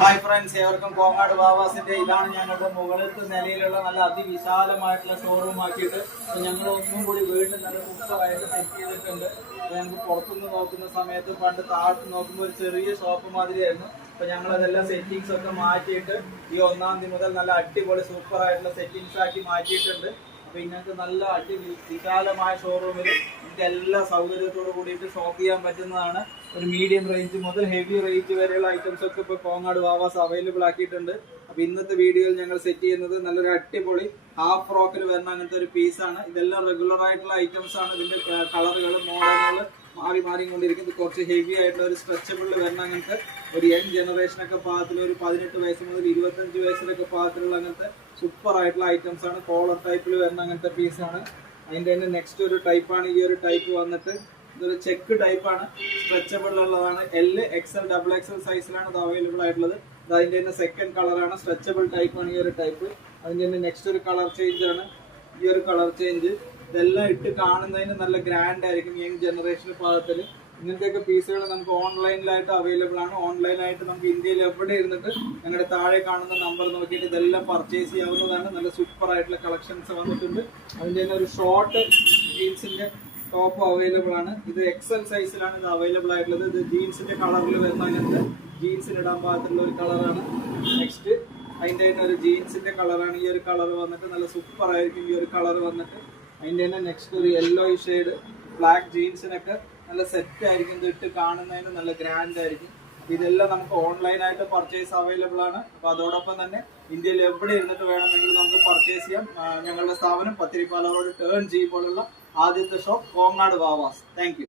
Hi friends, ഏവർക്കും കോങ്ങാട് വാവാസിന്റെ ഇതാണ് ഞങ്ങളുടെ മുകളിലത്തെ നിലയിലുള്ള നല്ല അതിവിശാലമായിട്ടുള്ള ഷോറൂം ആക്കിയിട്ട് ഞങ്ങൾ ഒന്നും കൂടി വീണ്ടും നല്ല സൂപ്പറായിട്ട് സെറ്റ് ചെയ്തിട്ടുണ്ട്. ഞങ്ങൾക്ക് പുറത്തുനിന്ന് നോക്കുന്ന സമയത്ത് പണ്ട് താഴത്ത് നോക്കുമ്പോൾ ഒരു ചെറിയ ഷോപ്പ് മാതിരിയായിരുന്നു. അപ്പൊ ഞങ്ങളതെല്ലാം സെറ്റിങ്സ് ഒക്കെ മാറ്റിയിട്ട് ഈ 1-ാം തീയതി മുതൽ നല്ല അടിപൊളി സൂപ്പറായിട്ടുള്ള സെറ്റിങ്സ് ആക്കി മാറ്റിയിട്ടുണ്ട്. അപ്പൊ ഇങ്ങനത്തെ നല്ല വിശാലമായ ഷോറൂമിൽ നിങ്ങൾക്ക് എല്ലാ സൗകര്യത്തോടു കൂടിയിട്ട് ഷോപ്പ് ചെയ്യാൻ പറ്റുന്നതാണ്. ഒരു മീഡിയം റേഞ്ച് മുതൽ ഹെവി റേഞ്ച് വരെയുള്ള ഐറ്റംസ് ഒക്കെ ഇപ്പോൾ കോങ്ങാട് വാവാസ് അവൈലബിൾ ആക്കിയിട്ടുണ്ട്. അപ്പൊ ഇന്നത്തെ വീഡിയോയിൽ ഞങ്ങൾ സെറ്റ് ചെയ്യുന്നത് നല്ലൊരു അടിപൊളി ഹാഫ് ഫ്രോക്കിൽ വരുന്ന അങ്ങനത്തെ ഒരു പീസാണ്. ഇതെല്ലാം റെഗുലർ ആയിട്ടുള്ള ഐറ്റംസ് ആണ്. ഇതിന്റെ കളറുകൾ മോഡലുകൾ മാറിക്കൊണ്ടിരിക്കും. ഇത് കുറച്ച് ഹെവി ആയിട്ടുള്ള ഒരു സ്ട്രെച്ചബിളിൽ വരുന്ന അങ്ങനത്തെ ഒരു യങ് ജനറേഷനൊക്കെ പാകത്തിൽ ഒരു 18 വയസ്സ് മുതൽ 25 വയസ്സിലൊക്കെ പാകത്തിലുള്ള അങ്ങനത്തെ സൂപ്പർ ആയിട്ടുള്ള ഐറ്റംസ് ആണ്. കോളർ ടൈപ്പിൽ വരുന്ന അങ്ങനത്തെ പീസാണ്. അതിന്റെ തന്നെ നെക്സ്റ്റ് ഒരു ടൈപ്പാണ് ഈ ഒരു ടൈപ്പ് വന്നിട്ട്. ഇതൊരു ചെക്ക് ടൈപ്പാണ്, സ്ട്രെച്ചബിൾ ഉള്ളതാണ്. XL, XXL സൈസിലാണ് ഇത് അവൈലബിൾ ആയിട്ടുള്ളത്. അതിന്റെ തന്നെ സെക്കൻഡ് കളറാണ്, സ്ട്രെച്ചബിൾ ടൈപ്പാണ് ഈ ഒരു ടൈപ്പ്. അതിന്റെ തന്നെ നെക്സ്റ്റ് ഒരു കളർ ചേഞ്ച് ആണ് ഈ ഒരു കളർ ചേഞ്ച്. ഇതെല്ലാം ഇട്ട് കാണുന്നതിന് നല്ല ഗ്രാൻഡ് ആയിരിക്കും യങ് ജനറേഷൻ പാകത്തിൽ. ഇങ്ങനത്തെയൊക്കെ പീസുകൾ നമുക്ക് ഓൺലൈനിലായിട്ട് അവൈലബിൾ ആണ്. ഓൺലൈനായിട്ട് നമുക്ക് ഇന്ത്യയിൽ എവിടെ ഇരുന്നിട്ട് ഞങ്ങളുടെ താഴെ കാണുന്ന നമ്പർ നോക്കിയിട്ട് ഇതെല്ലാം പർച്ചേസ് ചെയ്യാവുന്നതാണ്. നല്ല സൂപ്പർ ആയിട്ടുള്ള കളക്ഷൻസ് വന്നിട്ടുണ്ട്. അതിൻ്റെ തന്നെ ഒരു ഷോർട്ട് ജീൻസിന്റെ ടോപ്പ് അവൈലബിൾ ആണ്. ഇത് XL സൈസിലാണ് ഇത് അവൈലബിൾ ആയിട്ടുള്ളത്. ഇത് ജീൻസിന്റെ കളറിൽ വരുന്ന അങ്ങനത്തെ ജീൻസിന് ഇടാൻ പാകത്തിലുള്ള ഒരു കളറാണ്. നെക്സ്റ്റ് അതിൻ്റെ തന്നെ ഒരു ജീൻസിന്റെ കളറാണ് ഈ ഒരു കളർ വന്നിട്ട്. നല്ല സൂപ്പർ ആയിരിക്കും ഈ ഒരു കളർ വന്നിട്ട്. അതിൻ്റെ തന്നെ നെക്സ്റ്റ് ഒരു യെല്ലോ ഷെയ്ഡ് ബ്ലാക്ക് ജീൻസിനൊക്കെ നല്ല സെറ്റ് ആയിരിക്കും. ഇത് ഇട്ട് കാണുന്നതിന് നല്ല ഗ്രാൻഡ് ആയിരിക്കും. ഇതെല്ലാം നമുക്ക് ഓൺലൈനായിട്ട് പർച്ചേസ് അവൈലബിൾ ആണ്. അപ്പോൾ അതോടൊപ്പം തന്നെ ഇന്ത്യയിൽ എവിടെ ഇരുന്നിട്ട് വേണമെങ്കിലും നമുക്ക് പർച്ചേസ് ചെയ്യാം. ഞങ്ങളുടെ സ്ഥാപനം പത്തിരിപ്പാല റോഡ് ടേൺ G പോലുള്ള ആദ്യത്തെ shop Kongad Vavas. Thank U.